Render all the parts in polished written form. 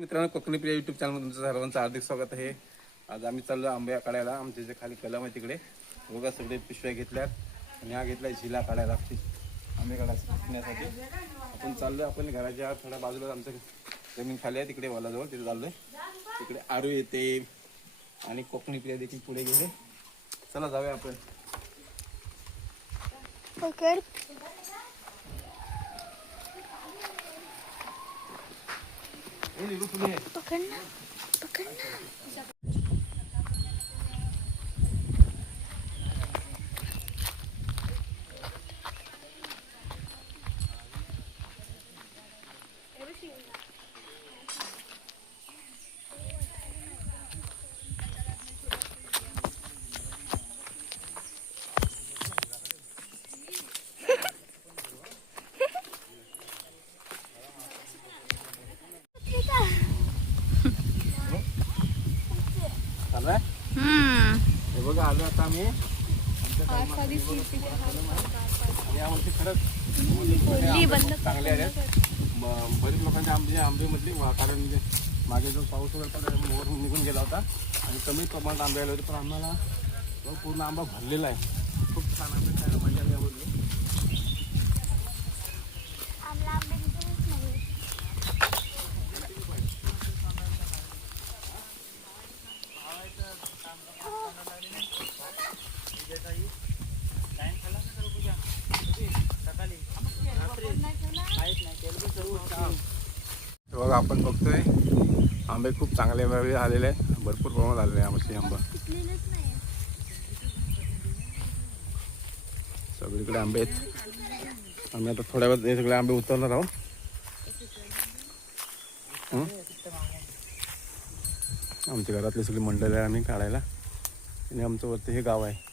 मित्रांनो, कोकणी प्रिय युट्यूब चॅनलमध्ये तुमचं सर्वांचं हार्दिक स्वागत आहे. आज आम्ही चाललो आंबे काढायला. आमच्या जे खाली कलम आहे तिकडे बघा, सगळे पिशव्या घेतल्यात आणि हा घेतलाय झिला काढायला आंबे काढण्यासाठी. आपण चाललोय, आपण घराच्या थोड्या बाजूला आमचं जमीन खाली आहे, तिकडे वालाजवळ तिथे चाललोय. तिकडे आरू येते आणि कोकणी प्रिय देखील पुढे गेले. चला जाऊया आपण. पकडना पकडना. हे बघा, आलो आता आम्ही. आणि यावरती खरंच चांगले आहेत. बरीच लोकांच्या आंबे म्हटली, कारण मागे जो पाऊस वगैरे वर निघून गेला होता आणि कमी प्रमाणात आंबे आले होते, पण आम्हाला पूर्ण आंबा भरलेला आहे. खूप छान आंबे खायला मजा आली यावरती. बघा, आपण बघतोय आंबे खूप चांगले आलेले आहेत, भरपूर प्रमाणात आलेले आहे आमचे आंबा. सगळीकडे आंबे आहेत. आम्ही आता थोड्या वेळात हे सगळे आंबे उतरणार आहोत. आमच्या घरातली सगळी मंडळी आहे आम्ही काढायला, आणि आमचं वरती हे गाव आहे.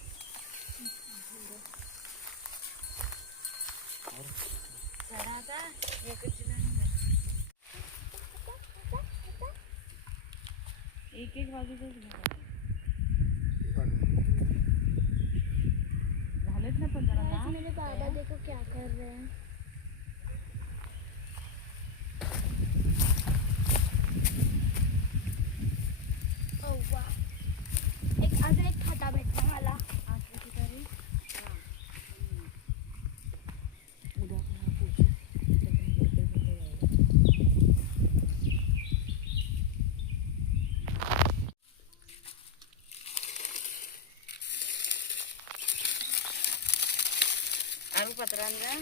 एक बाजूच झालेत ना, पण जरा मेरे बाबा देखो क्या कर रहे हैं. एक अजून एक खाता भेटला मला. आम्ही पत्रांना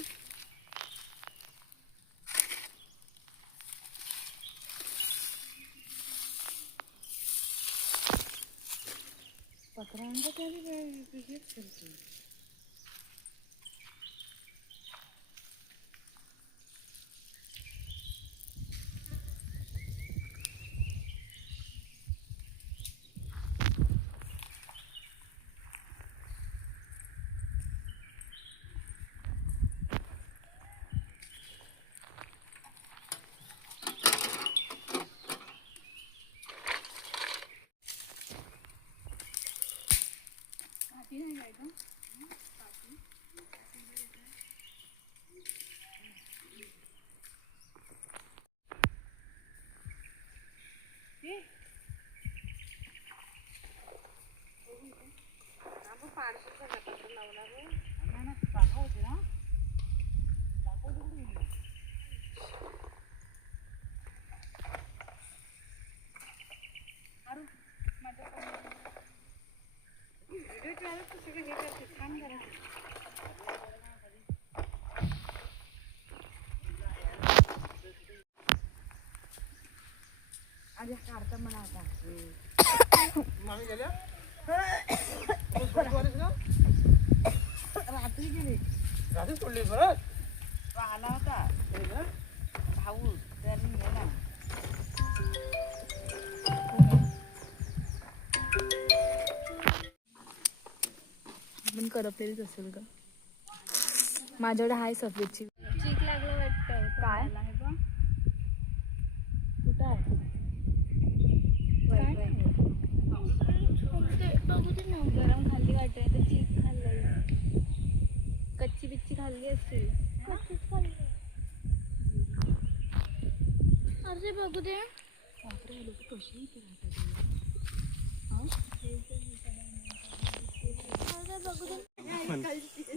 काढता म्हणा आता. रात्री गेली, रात्री सोडली परत आला होता भाऊ त्याने गेला. आपण करपलेलीच असेल का? माझ्याकडे हाय सफेदची. चीक लागलं वाटतं. काय कुठं आहे? बघू दे ना. गरम खाल्ली वाटत तर चीक खाल्लं. कच्ची बिच्ची खाल्ली असतील. अरे बघू दे.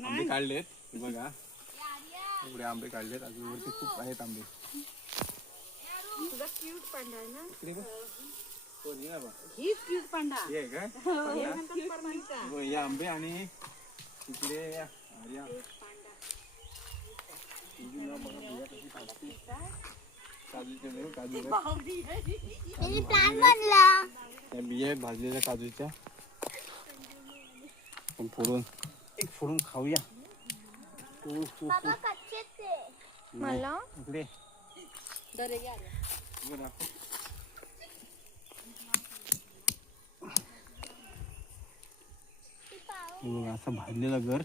आंबे काढलेत हे बघा, एवढे आंबे काढलेत, अजून वरती खूप आहेत आंबे. इकडे बघ. कोण ये ना बा. हे आहे काय? हो, हे आंबे आणि इकडे आर्या. इकडे बघा बिया कशी काढते. काजूच्या नाही, काजू त्या बिया आहेत भाजलेल्या काजूच्या. आपण फोडून फोडून खाऊया. मला इकडे बघा. हे बघा असं भाजलेलं घर.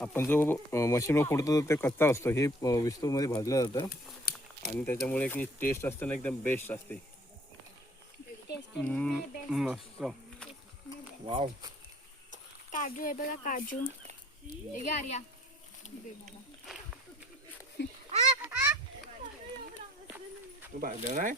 आपण जो मशीनवर फोडतो ते कच्चा असतो, हे विस्तूमध्ये भाजलं जातं आणि त्याच्यामुळे की टेस्ट असते ना एकदम बेस्ट असते. मस्त. वाव. काजू आहे बघा, काजू. तू भाजलं नाही?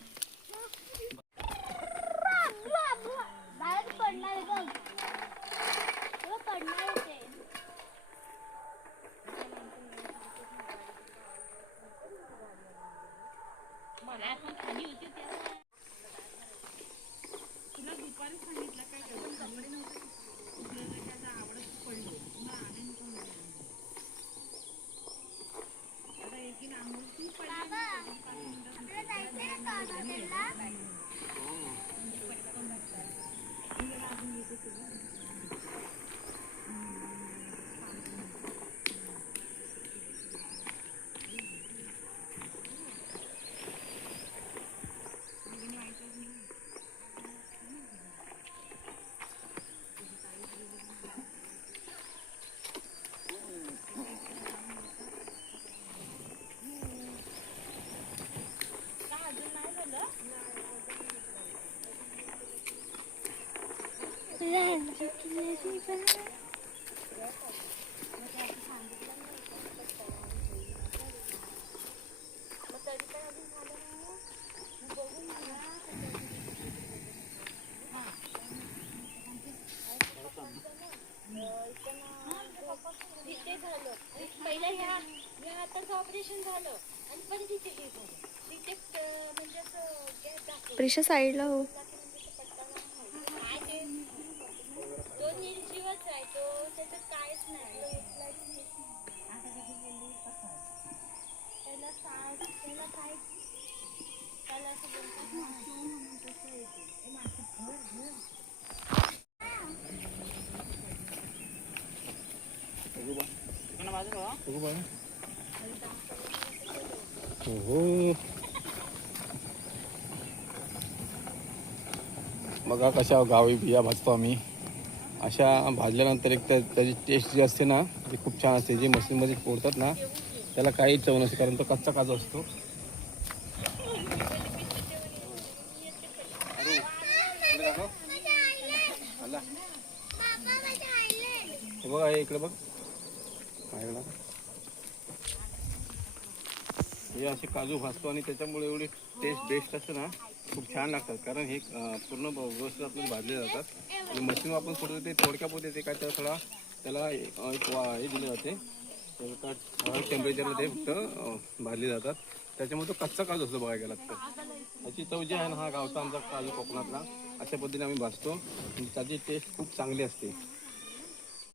प्रिशा साईडला हो. हो. बघा कशा गावी बिया भाजतो आम्ही. अशा भाजल्यानंतर एक त्याची टेस्ट जी असते ना ती खूप छान असते. जे मशीनमध्ये फोडतात ना त्याला काही चव नसते, कारण तो कच्चा काजू असतो. हे बघा, हे इकडे बघ. हे असे काजू भाजतो आणि त्याच्यामुळे एवढी टेस्ट बेस्ट असते ना, खूप छान लागतात. कारण हे पूर्ण व्यवस्थित आपल्याला भाजले जातात आणि मशीन आपण फोडतो ते थोडक्यापुरते येते काय, त्याला हे दिले जाते. टेम्परेचरला ते फक्त भाजले जातात. त्याच्यामुळे तो कच्चा काजू असतो बघायला गेला तर. त्याची चव जी आहे ना, हा गावचा आमचा काजू कोकणातला अशा पद्धतीने आम्ही भाजतो. त्याची टेस्ट खूप चांगली असते.